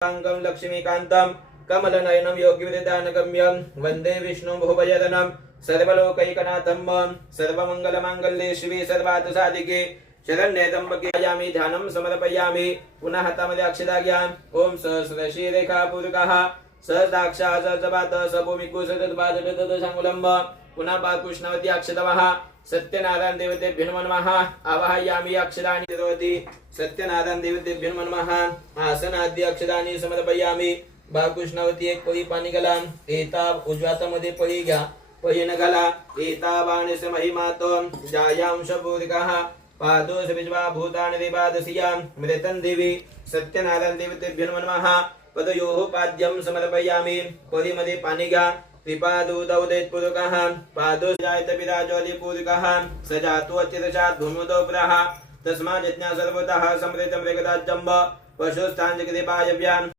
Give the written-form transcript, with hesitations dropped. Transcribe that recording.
अंगम लक्ष्मीकांतं कमलनयनं योगिविदानगम्यं वंदे विष्णु भुवयदनं सर्वलोकैकनाथं सर्वमंगलमांगल्ये शिवे सर्वार्थसाधिके शरण्ये त्र्यंबके यामि ध्यानं समर्पयामि। पुनः तमदे अक्षदाज्ञाम् ओम सहस्रशीरेखा पूर्वकः सहस्राक्षा सहस्रपात सभूमिको सततपादततसंकुलम्ब पुनः बालकृष्णवती अक्षतवः सत्यनारायण देवतेभ्यो नमः। आवाहयामि अक्षराणि तिरोति सत्यनारायण देवतेभ्यो नमः। आसनाद्य अक्षराणि समर्पयामि। बालकृष्णवती एक पळी पाणी घाला एता उजव्या हातामध्ये पळी घ्या पळीने घाला एता वाणीस महिमातो जायांश पूर्वकः पादोस विज्वा भूतानि देवादसिया मृतं देवी सत्यनारायण देवतेभ्यो नमः। पदयोः पाद्यं समर्पयामि। पळीमध्ये पाणी घ्या त्रिपादोदौदेत्पूर्वकः पादो जायत विराजोदि पूर्वकः सजातो अचिरचात् भूमितो पुरः तस्मात् यज्ञ सर्वतः समृतं मृगराज्यं पशुस्थान जगदेवायव्यान्